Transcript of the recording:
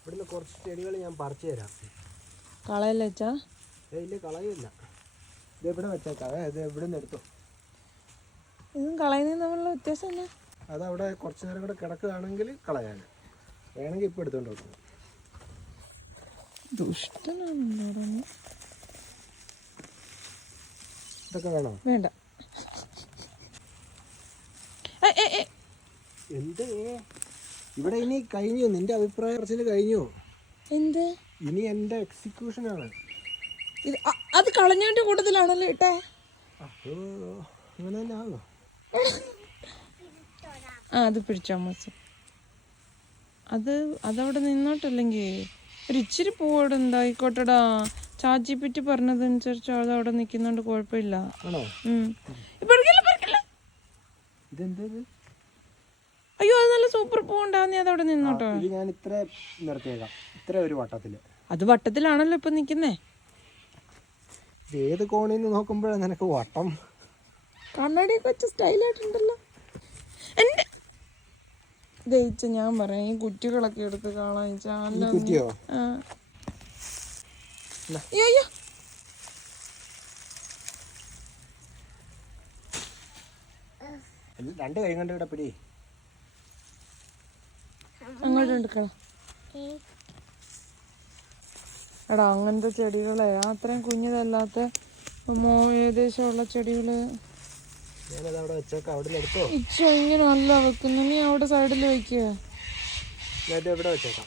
ഇവിടുന്ന് കുറച്ച് ചെടികൾ ഞാൻ പറിച്ചു തരാം. കളയല്ല വെച്ചാ? ഇല്ല, കളയില്ല. ഇത് എവിടെ വെച്ചേക്കാം, ഇത് എവിടെ നിന്ന് എടുത്തോ. ഇതും കളയുന്നതും തമ്മിലുള്ള വ്യത്യാസം എന്നാ? അതവിടെ കുറച്ച് നേരം കൂടെ കിടക്കുകയാണെങ്കിൽ കളയാൻ, വേണമെങ്കിൽ ഇപ്പം എടുത്തോണ്ട് വെക്കും. ദുഷ്ടനാണല്ലോ. ഇതൊക്കെ വേണോ? വേണ്ട. എന്ത് ഇവിടെ ഇനി കഴിഞ്ഞു, നിന്റെ അഭിപ്രായ പറച്ചിൽ കഴിഞ്ഞു. എന്ത്? ഇനി എൻ്റെ എക്സിക്യൂഷനാണ്. ഇത് അത് കളഞ്ഞതിന്റെ കൂട്ടത്തിലാണല്ലോ ഇട്ടേ. അങ്ങനെ തന്നെ ആകുമോ? അത് പിടിച്ചോ മസ്. അതവിടെ നിന്നോട്ടല്ലെങ്കിൽ ഒരു ഇച്ചിരി പൂവോടെ എന്തായിക്കോട്ടെടാ. ചാച്ചിപ്പിറ്റി പറഞ്ഞതനുസരിച്ച് അതവിടെ നിൽക്കുന്നോണ്ട് കുഴപ്പമില്ല. അയ്യോ, അത് നല്ല സൂപ്പർ പൂവുണ്ടാ. നീ അതവിടെ നിന്നോട്ടോ. ഞാൻ ഇത്ര നിർത്തിയേക്കാം, ഇത്ര ഒരു വട്ടത്തില്. അത് വട്ടത്തിലാണല്ലോ ഇപ്പൊ നിക്കുന്നേ. ഏത് കോണിൽ നിന്ന് നോക്കുമ്പോഴാണ് നിനക്ക് വട്ടം? കണ്ണാടിയൊക്കെ വെച്ച സ്റ്റൈലായിട്ടുണ്ടല്ലോ. എന്റെ ദയിച്ച ഞാൻ പറയാം, ഈ കുറ്റികളൊക്കെ എടുത്ത് കാണാൻ. കുറ്റിയോ? അയ്യോ, രണ്ട് കൈ കൊണ്ട് ഇവിടെ പിടി. അങ്ങോട്ട് എടുക്കണം. എടാ, അങ്ങനത്തെ ചെടികളെ അത്രയും കുഞ്ഞതല്ലാത്ത ഏകദേശമുള്ള ചെടികള് ഇങ്ങനെ അല്ല വെക്കുന്ന. നീ അവിടെ സൈഡിൽ വെക്കുക. എവിടെ വെച്ചേക്കാം.